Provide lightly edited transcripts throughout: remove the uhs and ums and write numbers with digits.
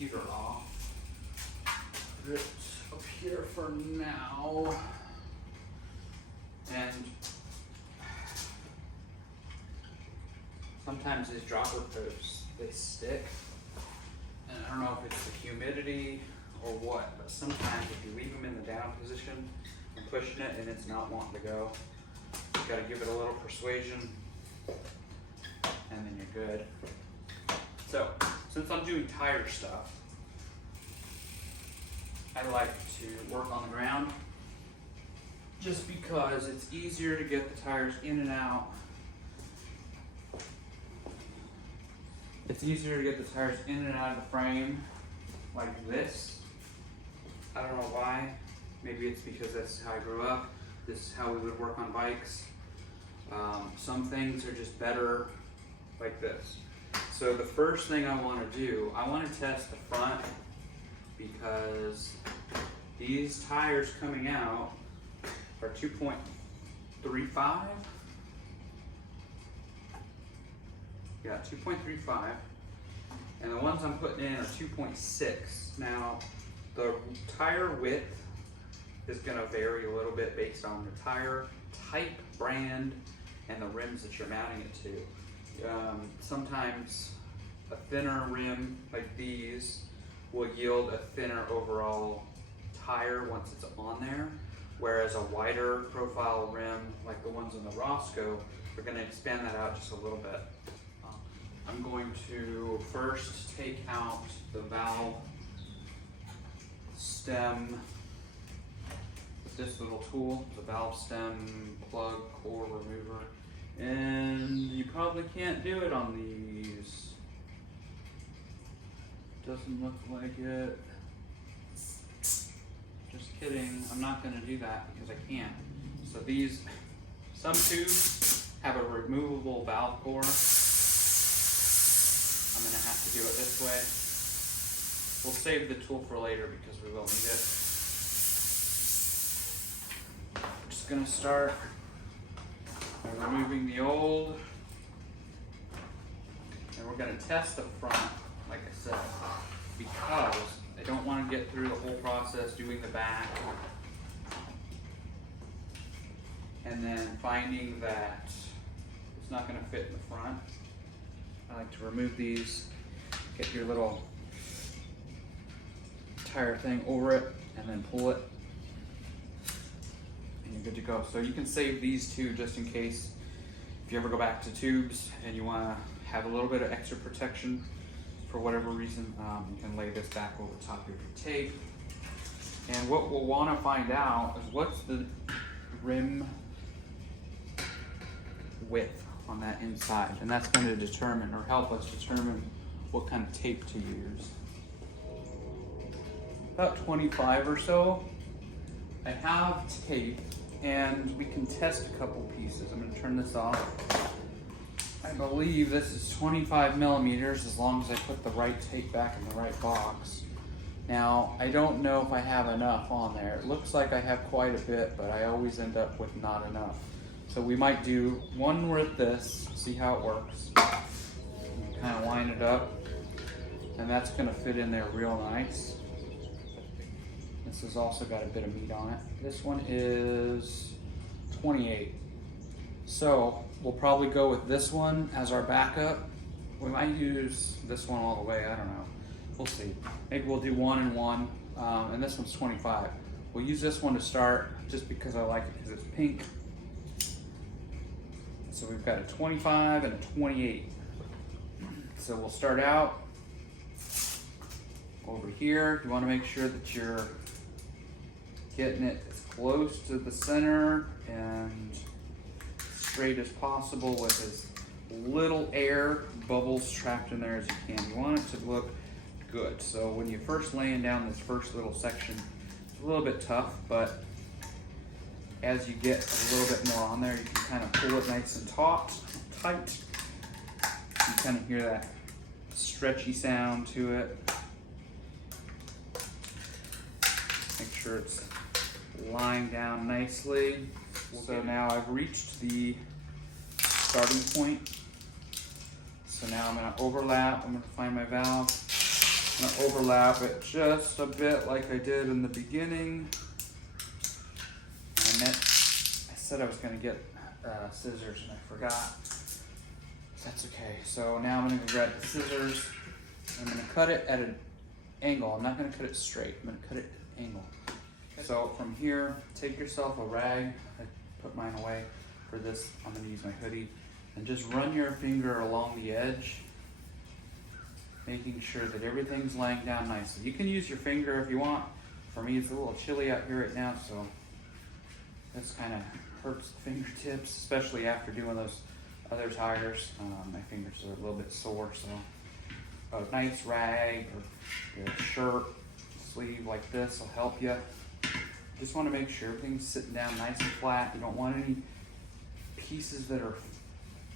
computer off. Put it up here for now. And sometimes these dropper posts, they stick. And I don't know if it's the humidity or what, but sometimes if you leave them in the down position and pushing it and it's not wanting to go, you gotta give it a little persuasion and then you're good. So, since I'm doing tire stuff, I like to work on the ground just because it's easier to get the tires in and out. It's easier to get the tires in and out of the frame like this. I don't know why. Maybe it's because that's how I grew up. This is how we would work on bikes. Some things are just better like this. So the first thing I want to do, I want to test the front because these tires coming out are 2.35. Yeah, 2.35. And the ones I'm putting in are 2.6. Now, the tire width is going to vary a little bit based on the tire type, brand, and the rims that you're mounting it to. Sometimes a thinner rim like these will yield a thinner overall tire once it's on there, whereas a wider profile rim like the ones in the Roscoe are going to expand that out just a little bit. I'm going to first take out the valve stem with this little tool, the valve stem plug core remover. And you probably can't do it on these. Doesn't look like it. Just kidding, I'm not gonna do that because I can't. So these, some tubes have a removable valve core. I'm gonna have to do it this way. We'll save the tool for later because we will need it. I'm just gonna start by removing the old, and we're gonna test the front, like I said, because I don't want to get through the whole process doing the back and then finding that it's not gonna fit in the front. I like to remove these, get your little tire thing over it, and then pull it, and you're good to go. So you can save these two just in case if you ever go back to tubes and you want to have a little bit of extra protection for whatever reason. You can lay this back over top of your tape. And what we'll want to find out is what's the rim width on that inside, and that's going to determine or help us determine what kind of tape to use. About 25 or so. I have tape and we can test a couple pieces. I'm going to turn this off. I believe this is 25 millimeters as long as I put the right tape back in the right box. Now, I don't know if I have enough on there. It looks like I have quite a bit, but I always end up with not enough. So we might do one with this, see how it works. Kind of line it up, and that's going to fit in there real nice. This has also got a bit of meat on it. This one is 28. So we'll probably go with this one as our backup. We might use this one all the way, I don't know. We'll see. Maybe we'll do 1 and 1, and this one's 25. We'll use this one to start just because I like it because it's pink. So we've got a 25 and a 28. So we'll start out over here. You want to make sure that you're getting it as close to the center and straight as possible with as little air bubbles trapped in there as you can. You want it to look good. So when you're first laying down this first little section, it's a little bit tough, but as you get a little bit more on there, you can kind of pull it nice and tight. You kind of hear that stretchy sound to it. Make sure it's lying down nicely. So now I've reached the starting point. So now I'm going to overlap. I'm going to find my valve. I'm gonna overlap it just a bit like I did in the beginning. I said I was gonna get scissors and I forgot. That's okay. So now I'm gonna grab the scissors. I'm gonna cut it at an angle. I'm not gonna cut it straight. I'm gonna cut it at an angle. So from here, take yourself a rag. I put mine away for this. I'm gonna use my hoodie. And just run your finger along the edge, making sure that everything's laying down nicely. You can use your finger if you want. For me, it's a little chilly out here right now, so this kind of hurts the fingertips, especially after doing those other tires. My fingers are a little bit sore, so a nice rag or your shirt sleeve like this will help you. Just want to make sure everything's sitting down nice and flat. You don't want any pieces that are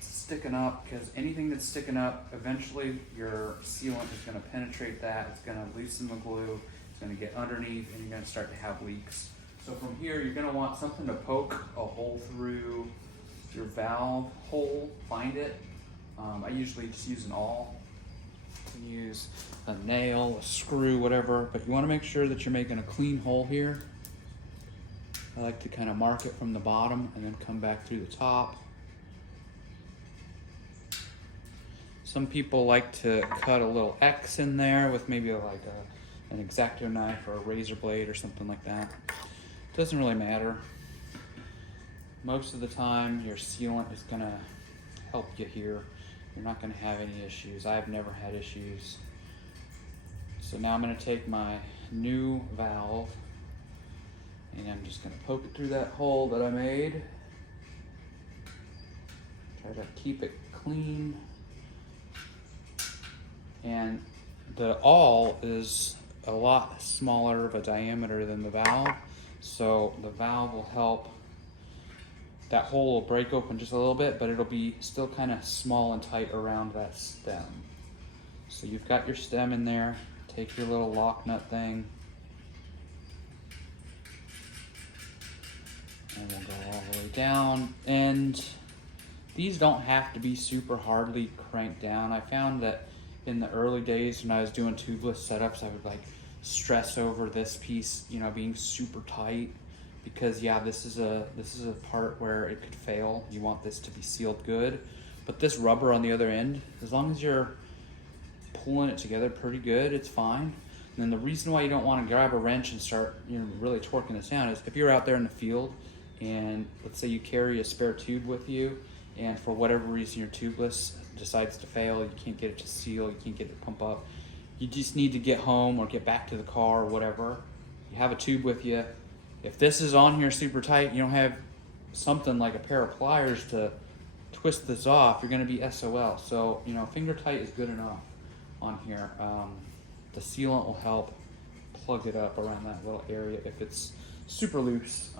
sticking up, because anything that's sticking up, eventually your sealant is going to penetrate that. It's going to loosen the glue. It's going to get underneath, and you're going to start to have leaks. So from here, you're going to want something to poke a hole through your valve hole. Find it. I usually just use an awl. You can use a nail, a screw, whatever, but you want to make sure that you're making a clean hole here. I like to kind of mark it from the bottom and then come back through the top. Some people like to cut a little X in there with maybe like an X-Acto knife or a razor blade or something like that. Doesn't really matter. Most of the time, your sealant is gonna help you here. You're not gonna have any issues. I've never had issues. So now I'm gonna take my new valve and I'm just gonna poke it through that hole that I made. Try to keep it clean. And the awl is a lot smaller of a diameter than the valve. So the valve will help. That hole will break open just a little bit, but it'll be still kind of small and tight around that stem. So you've got your stem in there. Take your little lock nut thing. And we'll go all the way down. And these don't have to be super hardly cranked down. I found that in the early days when I was doing tubeless setups, I would like stress over this piece, you know, being super tight, because yeah, this is a part where it could fail. You want this to be sealed good, but this rubber on the other end, as long as you're pulling it together pretty good, it's fine. And then the reason why you don't want to grab a wrench and start, you know, really torquing this down is if you're out there in the field and let's say you carry a spare tube with you, and for whatever reason your tubeless decides to fail, you can't get it to seal, you can't get it to pump up, you just need to get home or get back to the car or whatever. You have a tube with you. If this is on here super tight, you don't have something like a pair of pliers to twist this off, you're gonna be SOL. So, you know, finger tight is good enough on here. The sealant will help plug it up around that little area if it's super loose,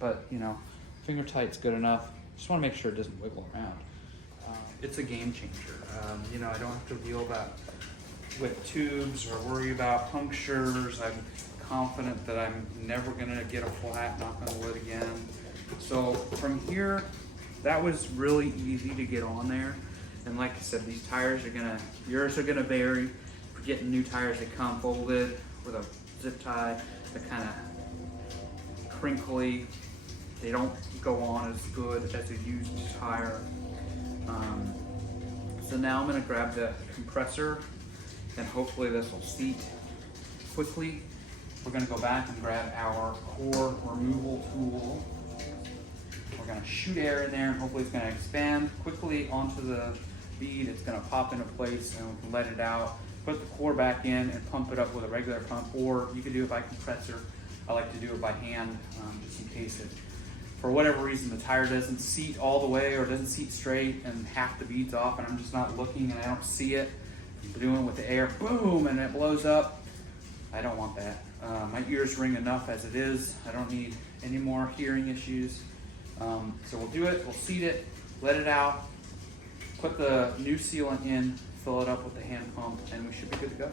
but you know, finger tight's good enough. Just want to make sure it doesn't wiggle around. It's a game changer. You know, I don't have to deal with tubes or worry about punctures. I'm confident that I'm never gonna get a flat, knock on wood again. So from here, that was really easy to get on there. And like I said, these tires are yours are gonna vary. For getting new tires, they come folded with a zip tie. They're kind of crinkly. They don't go on as good as a used tire. So now I'm gonna grab the compressor and hopefully this will seat quickly. We're gonna go back and grab our core removal tool. We're gonna shoot air in there and hopefully it's gonna expand quickly onto the bead. It's gonna pop into place and we can let it out. Put the core back in and pump it up with a regular pump, or you can do it by compressor. I like to do it by hand, just in case it, for whatever reason, the tire doesn't seat all the way or doesn't seat straight and half the bead's off and I'm just not looking and I don't see it. I'm doing it with the air, boom, and it blows up. I don't want that. My ears ring enough as it is. I don't need any more hearing issues. So we'll do it, we'll seat it, let it out, put the new sealant in, fill it up with the hand pump, and we should be good to go.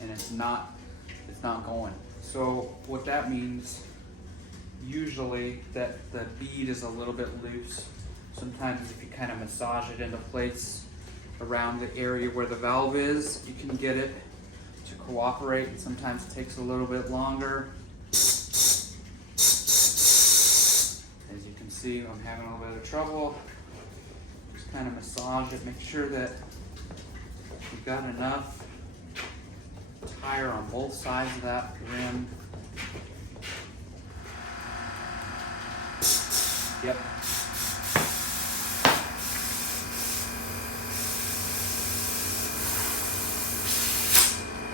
And it's not going. So what that means, usually that the bead is a little bit loose. Sometimes if you kind of massage it into place, around the area where the valve is. You can get it to cooperate, and sometimes it takes a little bit longer. As you can see, I'm having a little bit of trouble. Just kind of massage it, make sure that you've got enough tire on both sides of that rim. Yep.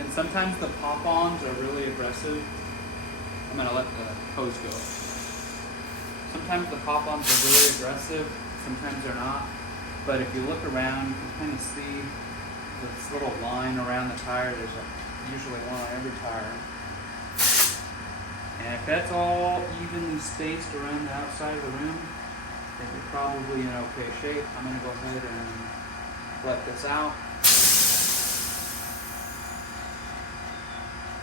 And sometimes the pop-ons are really aggressive. I'm gonna let the hose go. Sometimes the pop-ons are really aggressive, sometimes they're not. But if you look around, you can kind of see this little line around the tire. There's usually one on every tire. And if that's all evenly spaced around the outside of the rim, then you're probably in okay shape. I'm gonna go ahead and let this out.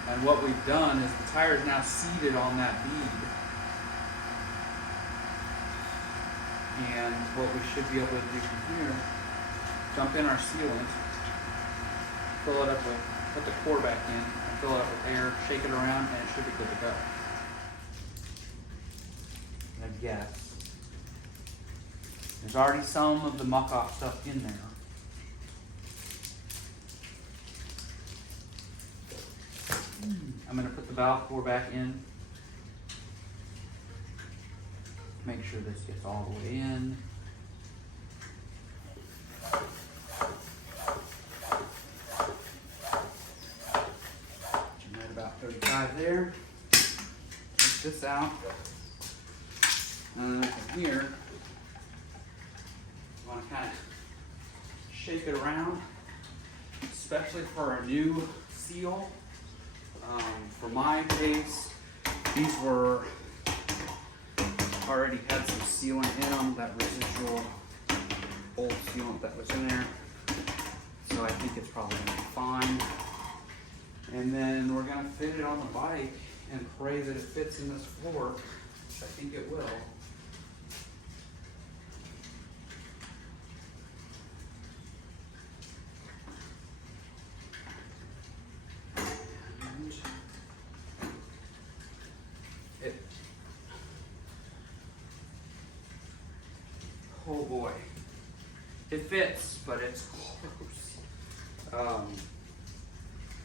And what we've done is the tire is now seated on that bead. And what we should be able to do from here, dump in our sealant, fill it up with, put the core back in, and fill it up with air, shake it around, and it should be good to go. I guess. There's already some of the muck-off stuff in there. I'm going to put the valve core back in. Make sure this gets all the way in. I'm at about 35 there. Take this out. And then from here, you want to kind of shake it around, especially for a new seal. For my case, these were already had some sealant in them, that residual old sealant that was in there. So I think it's probably gonna be fine. And then we're gonna fit it on the bike and pray that it fits in this floor, which I think it will. Oh boy, it fits, but it's close. I'm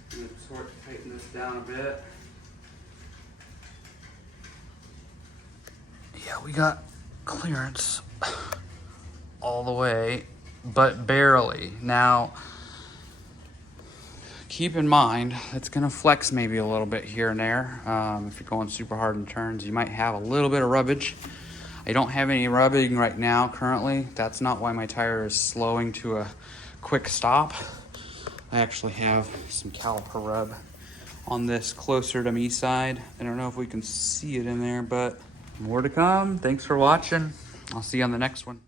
gonna sort of tighten this down a bit. Yeah, we got clearance all the way, but barely. Now, keep in mind, it's gonna flex maybe a little bit here and there. If you're going super hard in turns, you might have a little bit of rubbage. I don't have any rubbing right now currently. That's not why my tire is slowing to a quick stop. I actually have some caliper rub on this closer to me side. I don't know if we can see it in there, but more to come. Thanks for watching. I'll see you on the next one.